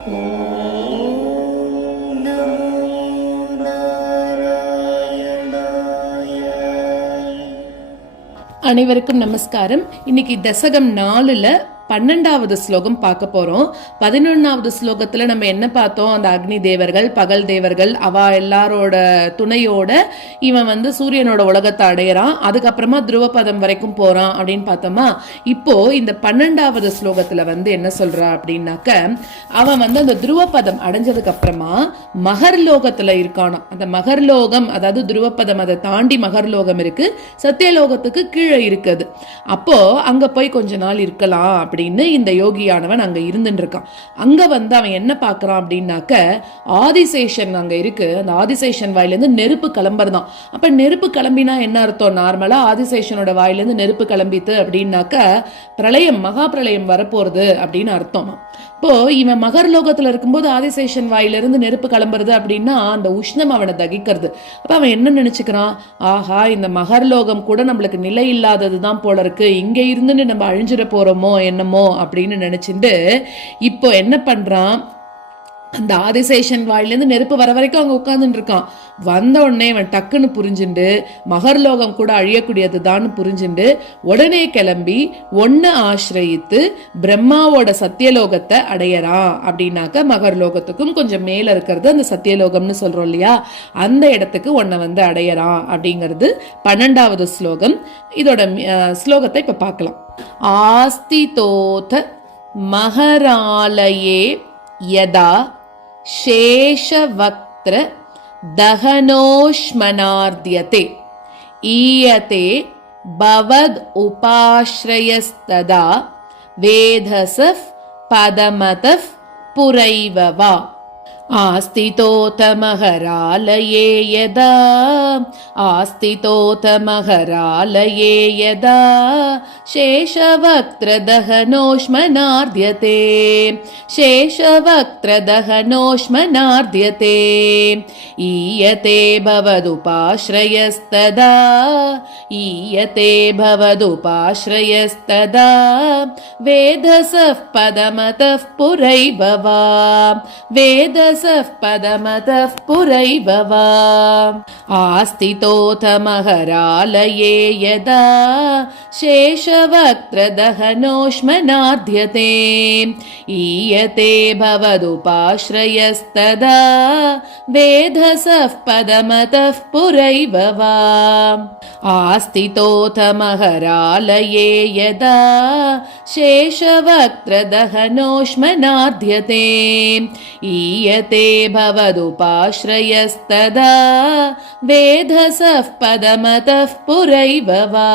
அனைவருக்கும் நமஸ்காரம். இன்னைக்கு தசகம் 4ல 12வது ஸ்லோகம் பார்க்க போறோம். 11வது ஸ்லோகத்துல நம்ம என்ன பார்த்தோம்? அந்த அக்னி தேவர்கள், பகல் தேவர்கள், அவ எல்லாரோட துணையோட இவன் சூரியனோட உலகத்தை அடையறான். அதுக்கப்புறமா துருவபதம் வரைக்கும் போறான் அப்படின்னு பார்த்தோமா. இப்போ இந்த 12வது ஸ்லோகத்துல என்ன சொல்றா அப்படின்னாக்க, அவன் அந்த துருவபதம் அடைஞ்சதுக்கு அப்புறமா மகர்லோகத்துல இருக்கானா. அந்த மகர்லோகம், அதாவது துருவபதம் அதை தாண்டி மகர்லோகம் இருக்கு, சத்தியலோகத்துக்கு கீழே இருக்குது. அப்போ அங்க போய் கொஞ்ச நாள் இருக்கலாம் அப்படின்னு இந்த யோகியானவன் அங்க இருந்துட்டு இருக்கான். அங்க அவன் என்ன பார்க்கறான் அப்படின்னாக்க, ஆதிசேஷன் அங்க இருக்கு. அந்த ஆதிசேஷன் வாயிலிருந்து நெருப்பு கிளம்புறதான். அப்ப நெருப்பு கிளம்பினா என்ன அர்த்தம்? நார்மலா ஆதிசேஷனோட வாயிலிருந்து நெருப்பு கிளம்பித்து அப்படின்னாக்க பிரளயம், மகா பிரளயம் வரப்போறது அப்படின்னு அர்த்தம். இப்போ இவன் மகர்லோகத்துல இருக்கும்போது ஆதிசேஷன் வாயிலிருந்து நெருப்பு கிளம்புறது அப்படின்னா அந்த உஷ்ணம் அவனை தகிக்கிறது. அப்ப அவன் என்ன நினைச்சுக்கிறான்? ஆஹா, இந்த மகர்லோகம் கூட நம்மளுக்கு நிலை இல்லாததுதான் போல இருக்கு, இங்க இருந்து நம்ம அழிஞ்சிட போறோமோ என்னமோ அப்படின்னு நினைச்சுட்டு இப்போ என்ன பண்றான், அந்த ஆதிசேஷன் வாயிலிருந்து நெருப்பு வர வரைக்கும் அங்க உட்கார்ந்துட்டு இருக்கான். வந்த உடனே அவன் டக்குன்னு புரிஞ்சுண்டு மகர்லோகம் கூட அழியக்கூடியதுதான் புரிஞ்சுண்டு உடனே கிளம்பி ஒன்னு ஆசிரயித்து பிரம்மாவோட சத்தியலோகத்தை அடையறான். அப்படின்னாக்க மகர்லோகத்துக்கும் கொஞ்சம் மேல இருக்கிறது அந்த சத்தியலோகம்னு சொல்றோம் இல்லையா, அந்த இடத்துக்கு ஒன்ன அடையறான் அப்படிங்கிறது 12வது ஸ்லோகம். இதோட ஸ்லோகத்தை இப்ப பார்க்கலாம். ஆஸ்திதோத மகராலயே யதா சேஷவக்த்ர தஹனோஷ்மனார்த்யதே ஈயதே பவத் உபாஸ்ரயஸ்ததா வேதசஃப் பதமதஃப் புரைவவா. ஆஸ்திதோத மகராலயே யதா, ஆஸ்திதோத மகராலயே யதா சேஷவக்த்ர தஹனோஷ்மனார்த்யதே, சேஷவக்த்ர தஹனோஷ்மனார்த்யதே ஈயதே பவதுபாஸ்ரயஸ்ததா, ஈயதே பவதுபாஸ்ரயஸ்ததா வேதசஃப் பதமதஃப் புரைவவா, வேதசஃப் பதமதஃப் புரைவவா. ஆஸ்திதோத மகராலயே யதா சேஷவக்த்ர தஹனோஷ்மனார்த்யதே ஈயதே பவதுபாஸ்ரயஸ்ததா வேதசஃப் பதமதஃப் புரைவவா. ஆஸ்திதோத மகராலயே யதா சேஷவக்த்ர தஹனோஷ்மனார்த்யதே ஈயதே பவதுபாஸ்ரயஸ்ததா வேதசஃப் பதமதஃப் புரைவவா.